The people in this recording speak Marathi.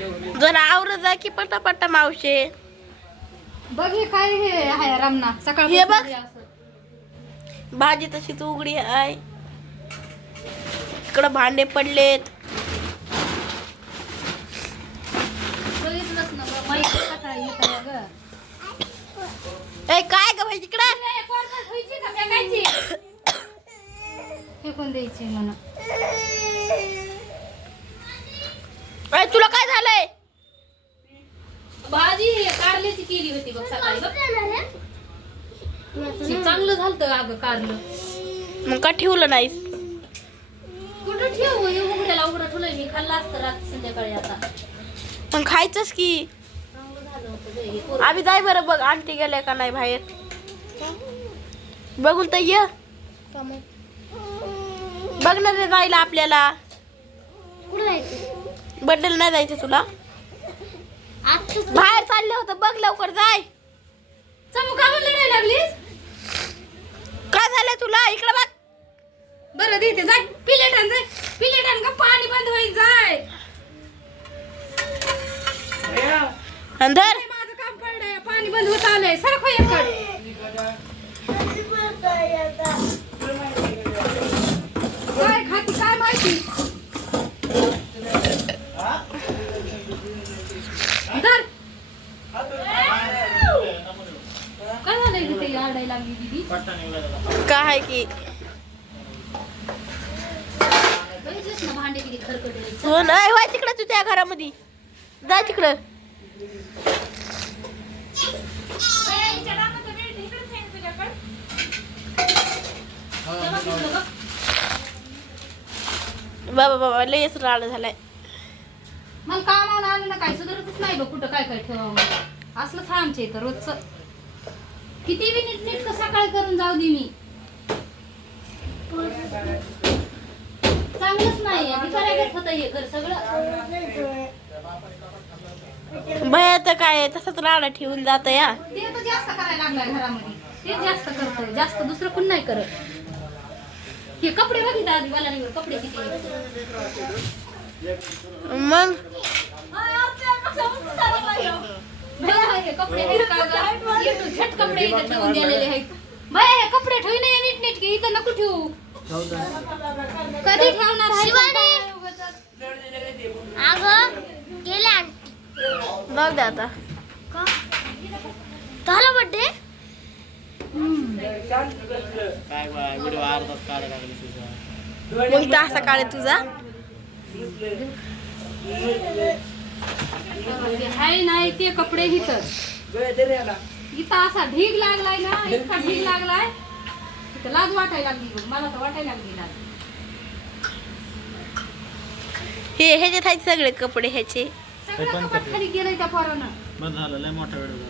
जरा आवरत जा की पट्टा पट्टा मावशे. बघ हे काय हे आहे रामना. सकाळ हे बघ. भाजी तशीच उघडी आहे. इकडं भांडे पडलेत. ए काय ग भाई इकडं? हे कोरफड खायची का फेकायची? फेकून द्यायची म्हणून. ए, तुला काय झालंय? भाजी कारल्याची केली होती बघ सकाळी बघ. ते चांगलं झालं अगं कारलं. मग का ठेवलं नाहीस? कुठं ठेव? हे उघड्याला उघडं ठेवलंय. मी खाल्लं असतं रात्री संध्याकाळी आता. मग खायचंच की. चांगलं झालं होतं गं हे कोरफड. आम्ही जाय बरं बघ आंटी गेल्या का नाही बाहेर. बघून तर ये. बघ ना रे जायला आपल्याला. बड्डेला नाही जायचं तुला? बाहेर चालले होतं बघ लवकर जाय. चमू का म्हणलं नाही लागलीस? काय झालंय तुला? इकडे बघ. बरं देते जाय. पिलेटान जाय. पिलेटान का पाणी बंद होईल जाय. अंधर माझं काम पडलंय पाणी बंद होत आलंय. सरक हो एकड काय खाती काय माहिती धर. काय ते आरडायला लागली दीदी. काय आहे की? हो नाही तिकडं तुझ्या घरामध्ये. जा तिकडं. बाबा बाबा लयच राड झालाय. मला कामावर आलं ना काय सुधारतच नाही बघ कुठं काय काय ठेवावं. असलंच आहे आमच्या इथं रोजचं. किती बी नीट नीट सकाळी करून जाऊ दे मी? चांगलंच नाही होतं हे घर सगळं. भया तर काय तसंच राडा ठेवून जात या. ते तर जास्त करायला लागलाय घरामध्ये. ते जास्त जास्त दुसरं कोण नाही करत. हे कपडे बघितले आधी मला कपडे किती मग भैया, हे कपडे आहेत का गं? इथं झट कपडे इथं ठेवून आहेत. भैया, हे कपडे ठेवू नये नीट नीट की इथं नको ठेवू. कधी ठेवणार आहे जाऊ दे आता. झाला बड्डे काय व्हिडिओ लागली तुझा. असा काळ तुझा. ते हाय नाही ते कपडे इथं. इथं असा ढीग लागलाय ना इतका ढीग लागलाय. इथं लाज वाटायला लागली. मला तर वाटायला लागली लाज. हे ह्याच्यात आहेत सगळे कपडे ह्याचे. सगळं कपाट खाली गेलंय त्या पोरानं. बंद झालं लय मोठा व्हिडिओ